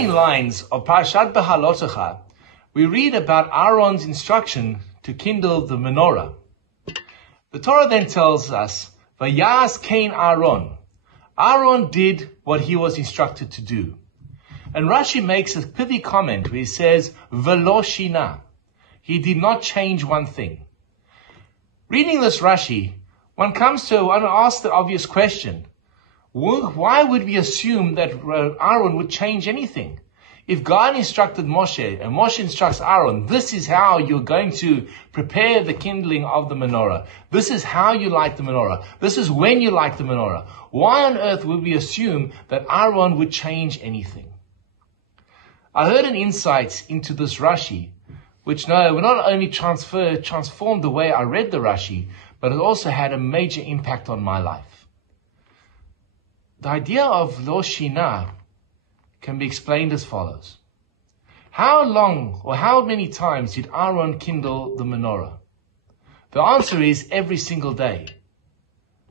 opening lines of Parashat Beha'alotekha, we read about Aharon's instruction to kindle the Menorah. The Torah then tells us, Vayas Kain Aharon. Aharon did what he was instructed to do. And Rashi makes a pithy comment where he says, Velo shina. He did not change one thing. Reading this Rashi, one asks the obvious question. Why would we assume that Aharon would change anything? If God instructed Moshe, and Moshe instructs Aharon, this is how you're going to prepare the kindling of the menorah. This is how you light the menorah. This is when you light the menorah. Why on earth would we assume that Aharon would change anything? I heard an insight into this Rashi, which not only transformed the way I read the Rashi, but it also had a major impact on my life. The idea of lo shina can be explained as follows. How long or how many times did Aharon kindle the menorah? The answer is every single day.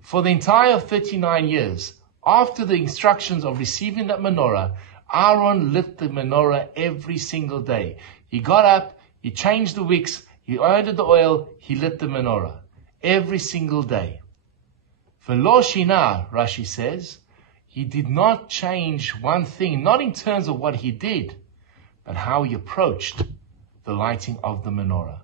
For the entire 39 years, after the instructions of receiving that menorah, Aharon lit the menorah every single day. He got up, he changed the wicks, he added the oil, he lit the menorah. Every single day. For lo shina, Rashi says, he did not change one thing, not in terms of what he did, but how he approached the lighting of the menorah.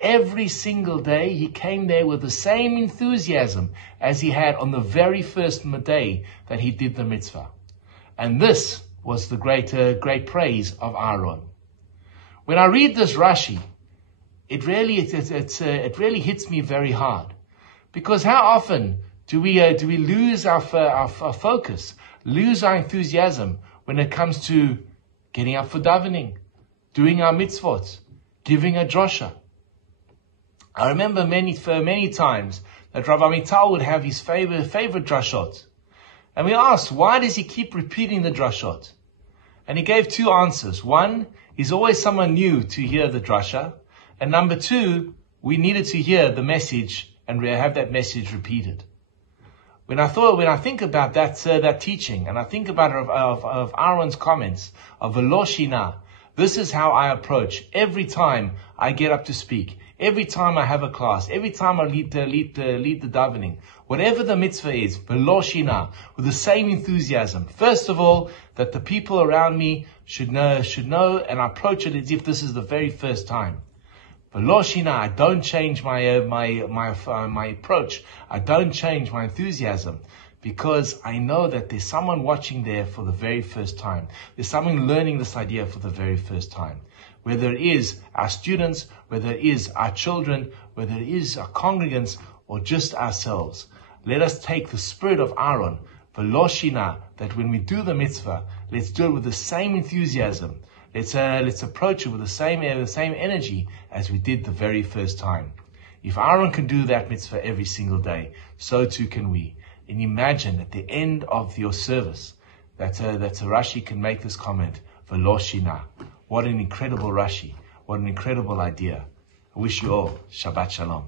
Every single day he came there with the same enthusiasm as he had on the very first day that he did the mitzvah. And this was the great praise of Aharon. When I read this Rashi, it really hits me very hard, because how often do we lose our focus, lose our enthusiasm when it comes to getting up for davening, doing our mitzvot, giving a drosha? I remember many times that Rabbi Paul would have his favorite drashot. And we asked, why does he keep repeating the drashot? And he gave two answers. One, he's always someone new to hear the drasha. And number two, we needed to hear the message and have that message repeated. When I think about that teaching, and I think about of Aaron's comments of Velo shina, this is how I approach every time I get up to speak, every time I have a class, every time I lead the davening, whatever the mitzvah is, Velo shina, with the same enthusiasm. First of all, that the people around me should know, and I approach it as if this is the very first time. Velo shina, I don't change my approach. I don't change my enthusiasm, because I know that there's someone watching there for the very first time. There's someone learning this idea for the very first time. Whether it is our students, whether it is our children, whether it is our congregants, or just ourselves. Let us take the spirit of Aharon, Velo shina, that when we do the mitzvah, let's do it with the same enthusiasm. Let's approach it with the same energy as we did the very first time. If Aharon can do that mitzvah every single day, so too can we. And imagine at the end of your service that a Rashi can make this comment, Velo shina. What an incredible Rashi. What an incredible idea. I wish you all Shabbat Shalom.